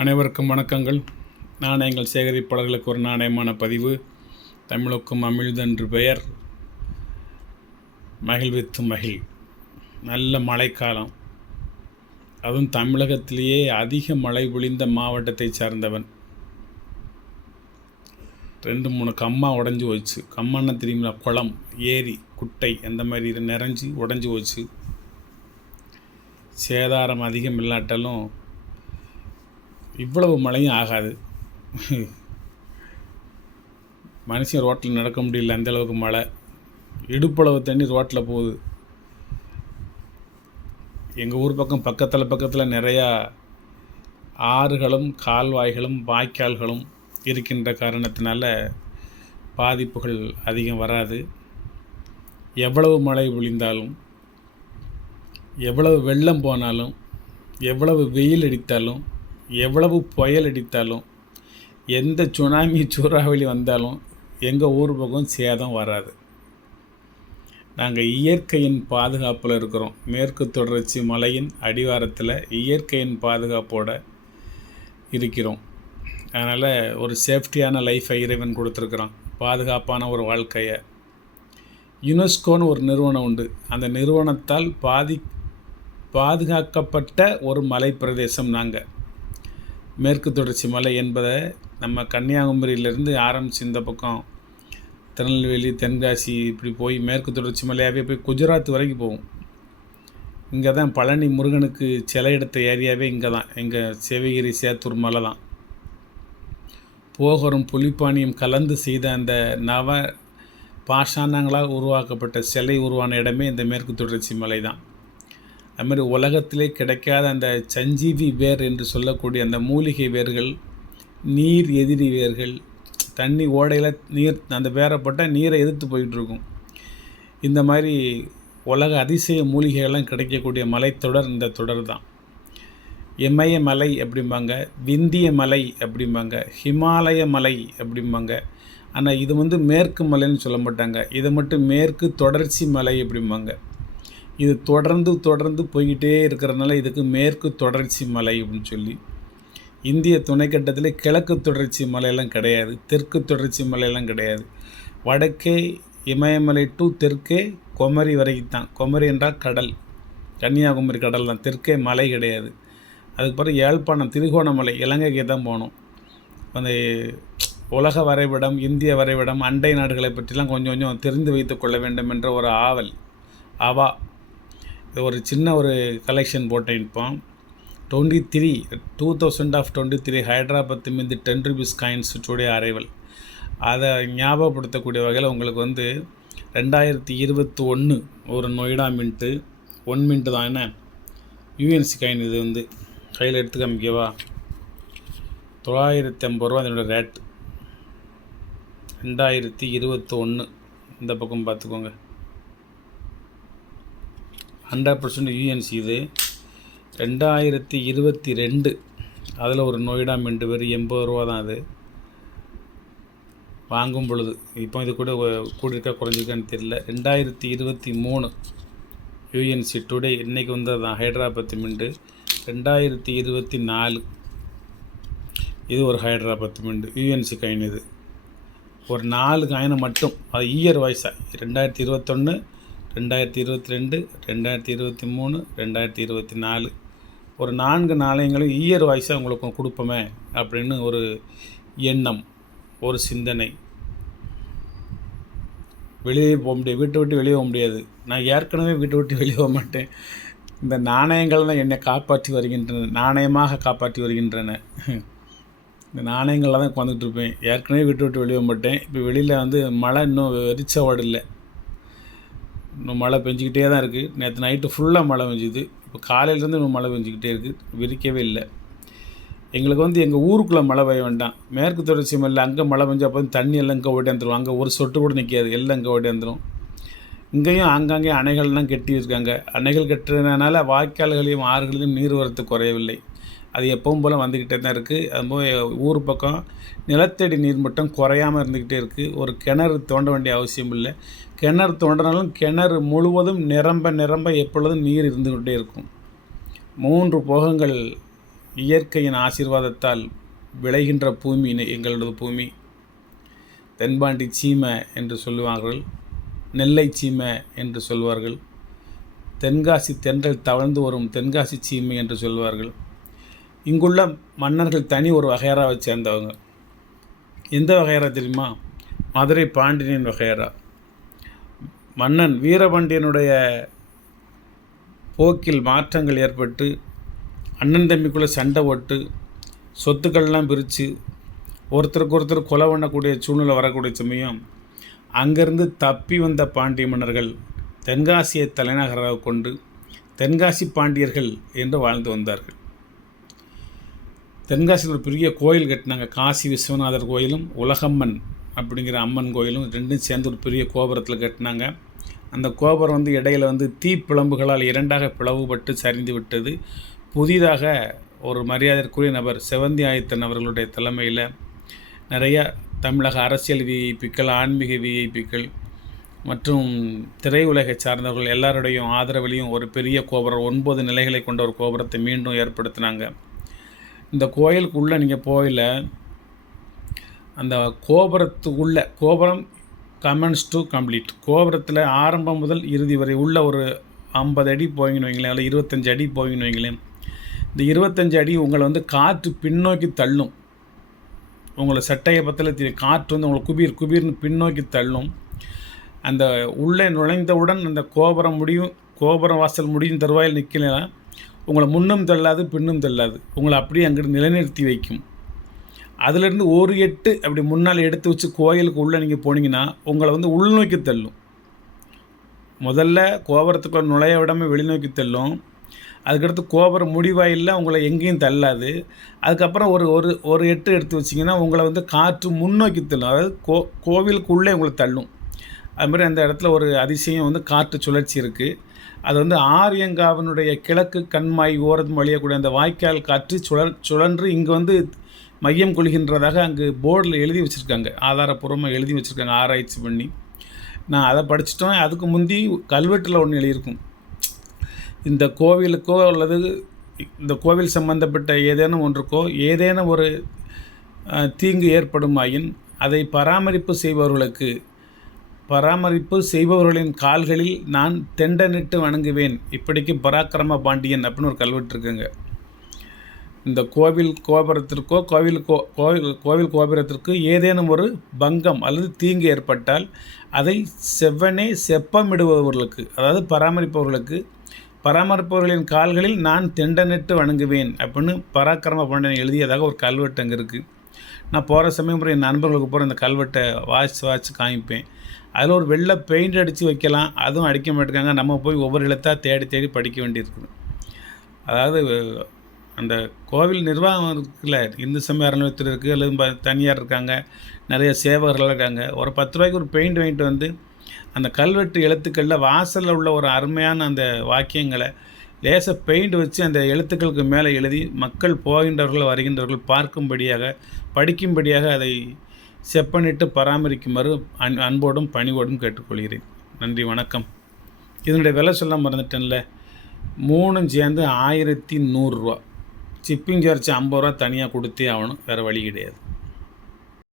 அனைவருக்கும் வணக்கங்கள். நாணயங்கள் சேகரிப்பாளர்களுக்கு ஒரு நாணயமான பதிவு. தமிழுக்கும் அமிழ்தென்று பெயர், மகிழ்வித்து மகிழ். நல்ல மழைக்காலம், அதுவும் தமிழகத்திலேயே அதிக மழை பொழிந்த மாவட்டத்தை சார்ந்தவன். 2-3 கம்மா உடஞ்சி போச்சு. கம்மான்னா தெரியுங்களா? குளம், ஏரி, குட்டை அந்த மாதிரி நிறைஞ்சி உடஞ்சி போச்சு. சேதாரம் அதிகம் இல்லாட்டாலும் இவ்வளவு மழையும் ஆகாது. மனுஷன் ரோட்டில் நடக்க முடியல, அந்தளவுக்கு மழை. இடுப்பளவு தண்ணி ரோட்டில் போகுது. எங்கள் ஊர் பக்கத்தில் நிறையா ஆறுகளும் கால்வாய்களும் வாய்க்கால்களும் இருக்கின்ற காரணத்தினால பாதிப்புகள் அதிகம் வராது. எவ்வளவு மழை பொழிந்தாலும், எவ்வளவு வெள்ளம் போனாலும், எவ்வளவு வெயில் அடித்தாலும், எவ்வளவு புயல் அடித்தாலும், எந்த சுனாமி சூறாவளி வந்தாலும் எங்கள் ஊர் பக்கம் சேதம் வராது. நாங்கள் இயற்கையின் பாதுகாப்பில் இருக்கிறோம். மேற்கு தொடர்ச்சி மலையின் அடிவாரத்தில் இயற்கையின் பாதுகாப்போடு இருக்கிறோம். அதனால் ஒரு சேஃப்டியான லைஃப்பை இறைவன் கொடுத்துருக்குறான், பாதுகாப்பான ஒரு வாழ்க்கையை. யுனெஸ்கோன்னு ஒரு நிறுவனம் உண்டு. அந்த நிறுவனத்தால் பாதுகாக்கப்பட்ட ஒரு மலை பிரதேசம் நாங்கள். மேற்கு தொடர்ச்சி மலை என்பதை நம்ம கன்னியாகுமரியிலேருந்து ஆரம்பித்து இந்த பக்கம் திருநெல்வேலி, தென்காசி இப்படி போய் மேற்கு தொடர்ச்சி மலையாகவே போய் குஜராத் வரைக்கும் போகும். இங்கே தான் பழனி முருகனுக்கு சிலை எடுத்த ஏரியாவே இங்கே தான். எங்கள் சிவகிரி சேத்தூர் மலை தான். போகரும் புலிப்பாணியும் கலந்து செய்த அந்த நவ பாஷாணங்களால் உருவாக்கப்பட்ட சிலை உருவான இடமே இந்த மேற்கு தொடர்ச்சி மலை தான். அதுமாதிரி உலகத்திலே கிடைக்காத அந்த சஞ்சீவி வேர் என்று சொல்லக்கூடிய அந்த மூலிகை வேர்கள், நீர் எதிரி வேர்கள், தண்ணி ஓடையில் நீர் அந்த வேரை போட்டால் நீரை எதிர்த்து போயிட்டுருக்கும். இந்த மாதிரி உலக அதிசய மூலிகைகள்லாம் கிடைக்கக்கூடிய மலைத்தொடர் இந்த தொடர் தான். இமய மலை அப்படிம்பாங்க, விந்திய மலை அப்படிம்பாங்க, ஹிமாலய மலை அப்படிம்பாங்க. ஆனால் இது மேற்கு மலைன்னு சொல்ல மாட்டாங்க. இதை மட்டும் மேற்கு தொடர்ச்சி மலை அப்படிம்பாங்க. இது தொடர்ந்து போய்கிட்டே இருக்கிறதுனால இதுக்கு மேற்கு தொடர்ச்சி மலை அப்படின்னு சொல்லி. இந்திய துணைக்கண்டத்தில் கிழக்கு தொடர்ச்சி மலையெல்லாம் கிடையாது, தெற்கு தொடர்ச்சி மலையெல்லாம் கிடையாது. வடக்கே இமயமலை டு தெற்கே குமரி வரைக்கும் தான். குமரி என்றால் கடல், கன்னியாகுமரி கடல் தான். தெற்கே மலை கிடையாது. அதுக்கு பிறகு யாழ்ப்பாணம் திருகோணமலை, இலங்கைக்கு தான் போகணும். அந்த உலக வரைபடம், இந்திய வரைபடம், அண்டை நாடுகளை பற்றிலாம் கொஞ்சம் தெரிந்து வைத்து கொள்ள வேண்டும் என்ற ஒரு ஆவா. ஒரு சின்ன ஒரு கலெக்ஷன் போட்டேன். இப்போ 2023 ஹைதராபாத் மீது 10 rupees காயின்ஸ் டுடே அரைவல். அதை ஞாபகப்படுத்தக்கூடிய வகையில் உங்களுக்கு 2021 ஒரு நொய்டா மின்ட்டு 1 மின்ட்டு தான். என்ன யூஎன்சி காயின் இது கையில் எடுத்து காமிக்கவா? 950 ரூபா அதனோட ரேட். 2021 இந்த பக்கம் பார்த்துக்கோங்க. 100% யூஎன்சி இது. 2022 அதில் ஒரு நொய்டா மின்ட்டு வெறும் 80 ரூபா தான். அது வாங்கும் பொழுது இப்போ இது கூட கூடியிருக்கா குறைஞ்சிருக்கான்னு தெரியல. 2023 யூஎன்சி டுடே இன்றைக்கி தான் ஹைதராபாத் மின்ட்டு. 2024 இது ஒரு ஹைதராபாத் மின்ட்டு யூஎன்சி காயின். இது ஒரு 4 காயினை மட்டும், அது இயர் வைஸாக 2021, 2022, 2023, 2024 ஒரு 4 நாணயங்களும் இயர் வாய்ஸாக உங்களுக்கு கொடுப்போமே அப்படின்னு ஒரு எண்ணம், ஒரு சிந்தனை. வெளியே போக முடியாது, வீட்டை விட்டு வெளியே போக முடியாது. நான் ஏற்கனவே வீட்டை விட்டு வெளியே போக மாட்டேன். இந்த நாணயங்கள் தான் என்னை காப்பாற்றி வருகின்றன, நாணயமாக காப்பாற்றி வருகின்றன. இந்த நாணயங்களில் தான் உட்காந்துட்டு இருப்பேன். ஏற்கனவே வீட்டை விட்டு வெளியே போக மாட்டேன். இப்போ வெளியில் மழை இன்னும் வெறிச்ச வாடு இல்லை. இன்னும் மழை பெஞ்சிக்கிட்டே தான் இருக்குது. நேற்று நைட்டு ஃபுல்லாக மழை பெஞ்சுது. இப்போ காலையிலேருந்து இன்னும் மழை பெஞ்சிக்கிட்டே இருக்குது, விரிக்கவே இல்லை. எங்களுக்கு எங்கள் ஊருக்குள்ளே மழை பெய்ய வேண்டாம். மேற்கு தொடர்ச்சி மலையில் அங்கே மழை பெஞ்சா அப்போ தண்ணி எல்லாம் இங்கே ஓடி வந்துடும். அங்கே ஒரு சொட்டு கூட நிற்காது, எல்லாம் இங்கே ஓடி வந்துடும். இங்கேயும் ஆங்காங்கே அணைகள்லாம் கட்டி இருக்காங்க. அணைகள் கட்டுறதுனால வாய்க்கால்களையும் ஆறுகளையும் நீர் வரத்து குறையவில்லை. அது எப்பவும் போல் வந்துக்கிட்டே தான் இருக்குது. அதுபோல் ஊர் பக்கம் நிலத்தடி நீர் மட்டம் குறையாமல் இருந்துக்கிட்டே இருக்குது. ஒரு கிணறு தோண்ட வேண்டிய அவசியம் இல்லை. கிணறு தோண்டினாலும் கிணறு முழுவதும் நிரம்ப எப்பொழுதும் நீர் இருந்துக்கிட்டே இருக்கும். 3 போகங்கள் இயற்கையின் ஆசீர்வாதத்தால் விளைகின்ற பூமி எங்களது பூமி. தென்பாண்டி சீமை என்று சொல்லுவார்கள், நெல்லை சீமை என்று சொல்வார்கள், தென்காசி தென்றல் தவழ்ந்து வரும் தென்காசி சீமை என்று சொல்வார்கள். இங்குள்ள மன்னர்கள் தனி ஒரு வகையறாவை சேர்ந்தவங்க. எந்த வகையறா தெரியுமா? மதுரை பாண்டியனின் வகையறா. மன்னன் வீரபாண்டியனுடைய போக்கில் மாற்றங்கள் ஏற்பட்டு அண்ணன் தம்பிக்குள்ளே சண்டை போட்டு சொத்துக்கள்லாம் பிரித்து ஒருத்தருக்கு ஒருத்தர் கொலை பண்ணக்கூடிய சூழ்நிலை வரக்கூடிய சமயம் அங்கேருந்து தப்பி வந்த பாண்டிய மன்னர்கள் தென்காசியை தலைநகராக கொண்டு தென்காசி பாண்டியர்கள் என்று வாழ்ந்து வந்தார்கள். தென்காசியில் ஒரு பெரிய கோயில் கட்டினாங்க. காசி விஸ்வநாதர் கோயிலும் உலகம்மன் அப்படிங்கிற அம்மன் கோயிலும் ரெண்டும் சேர்ந்து ஒரு பெரிய கோபுரத்தில் கட்டினாங்க. அந்த கோபுரம் இடையில் தீப்பிழம்புகளால் இரண்டாக பிளவுபட்டு சரிந்து விட்டது. புதிதாக ஒரு மரியாதைக்குரிய நபர் செவந்தி ஆயத்தன் அவர்களுடைய தலைமையில் நிறைய தமிழக அரசியல் விஐபிக்கள், ஆன்மீக விஐபிக்கள் மற்றும் திரையுலகை சார்ந்தவர்கள் எல்லாருடைய ஆதரவிலையும் ஒரு பெரிய கோபுரம் 9 நிலைகளை கொண்ட ஒரு கோபுரத்தை மீண்டும் ஏற்படுத்தினாங்க. இந்த கோயிலுக்குள்ளே நீங்கள் போகல, அந்த கோபுரத்துக்குள்ளே கோபுரம் கமெண்ட்ஸ் டு கம்ப்ளீட். கோபுரத்தில் ஆரம்பம் முதல் இறுதி வரை உள்ள ஒரு 50 அடி போயிங்கன்னு வைங்களேன், அதில் 25 அடி போயிங்கன்னு வைங்களேன். இந்த 25 அடி உங்களை காற்று பின்னோக்கி தள்ளும். உங்களை சட்டையை பற்றில காற்று உங்களை குபீர்னு பின்னோக்கி தள்ளும். அந்த உள்ளே நுழைந்தவுடன் அந்த கோபுரம் வாசல் முடியும் தருவாயில் நிற்கலாம். உங்களை முன்னும் தள்ளாது பின்னும் தள்ளாது, உங்களை அப்படியே அங்கிட்டு நிலைநிறுத்தி வைக்கும். அதிலிருந்து ஒரு எட்டு அப்படி முன்னால் எடுத்து வச்சு கோயிலுக்கு உள்ளே நீங்கள் போனீங்கன்னா உங்களை உள்நோக்கி தள்ளும். முதல்ல கோபுரத்துக்குள்ள நுழைய விடாமல் வெளிநோக்கி தள்ளும். அதுக்கடுத்து கோபுரம் முடிவாயில் உங்களை எங்கேயும் தள்ளாது. அதுக்கப்புறம் ஒரு எட்டு எடுத்து வச்சிங்கன்னா உங்களை காற்று முன்னோக்கி தள்ளும். அதாவது கோவிலுக்குள்ளே உங்களை தள்ளும். அதுமாதிரி அந்த இடத்துல ஒரு அதிசயம் காற்று சுழற்சி இருக்குது. அது ஆரியங்காவனுடைய கிழக்கு கண்மாய் ஓரம் வழியக்கூடிய அந்த வாய்க்கால் காற்று சுழன்று இங்கே மையம் கொள்கின்றதாக அங்கு போர்டில் எழுதி வச்சுருக்காங்க, ஆதாரப்பூர்வமாக எழுதி வச்சுருக்காங்க, ஆராய்ச்சி பண்ணி. நான் அதை படிச்சுட்டோம். அதுக்கு முந்தி கல்வெட்டில் ஒன்று எழுதியிருக்கும். இந்த கோவிலுக்கோ அல்லது இந்த கோவில் சம்பந்தப்பட்ட ஏதேனும் ஒன்றுக்கோ ஏதேனும் ஒரு தீங்கு ஏற்படுமாயின் அதை பராமரிப்பு செய்பவர்களின் கால்களில் நான் தெண்டனிட்டு வணங்குவேன், இப்படிக்கு பராக்கிரம பாண்டியன் அப்படின்னு ஒரு கல்வெட்டு இருக்குங்க. இந்த கோவில் கோபுரத்திற்கு ஏதேனும் ஒரு பங்கம் அல்லது தீங்கு ஏற்பட்டால் அதை செப்பமிடுபவர்களுக்கு, அதாவது பராமரிப்பவர்களின் கால்களில் நான் தெண்டனிட்டு வணங்குவேன் அப்படின்னு பராக்கிரம பாண்டியன் எழுதியதாக ஒரு கல்வெட்டு அங்கே இருக்குது. நான் போகிற சமயம் என் நண்பர்களுக்கு போகிற இந்த கல்வெட்டை வாசித்து காமிப்பேன். அதில் ஒரு வெள்ளை பெயிண்ட் அடித்து வைக்கலாம், அதுவும் அடிக்க மாட்டேங்காங்க. நம்ம போய் ஒவ்வொரு எழுத்தாக தேடி படிக்க வேண்டியிருக்குது. அதாவது அந்த கோவில் நிர்வாகம் இருக்குல்ல, இந்து சமய அறநிலையத்துறை இருக்குது, அல்லது தனியார் இருக்காங்க, நிறைய சேவகர்கள் இருக்காங்க. ஒரு 10 ரூபாய்க்கு ஒரு பெயிண்ட் வாங்கிட்டு அந்த கல்வெட்டு எழுத்துக்களில் வாசலில் உள்ள ஒரு அருமையான அந்த வாக்கியங்களை லேசாக பெயிண்ட் வச்சு அந்த எழுத்துக்களுக்கு மேலே எழுதி மக்கள் போகின்றவர்கள் வருகின்றவர்கள் பார்க்கும்படியாக படிக்கும்படியாக அதை செப்பனிட்டு பராமரிக்குமாறு அன்போடும் பணிவோடும் கேட்டுக்கொள்கிறேன். நன்றி, வணக்கம். இதனுடைய விலை சொல்ல மறந்துட்டேன்ல, 3 சேர்ந்து 1100 ரூபா. சிப்பிங் சார்ஜ் 50 ரூபா தனியாக கொடுத்தே ஆகணும், வேறு வழி கிடையாது.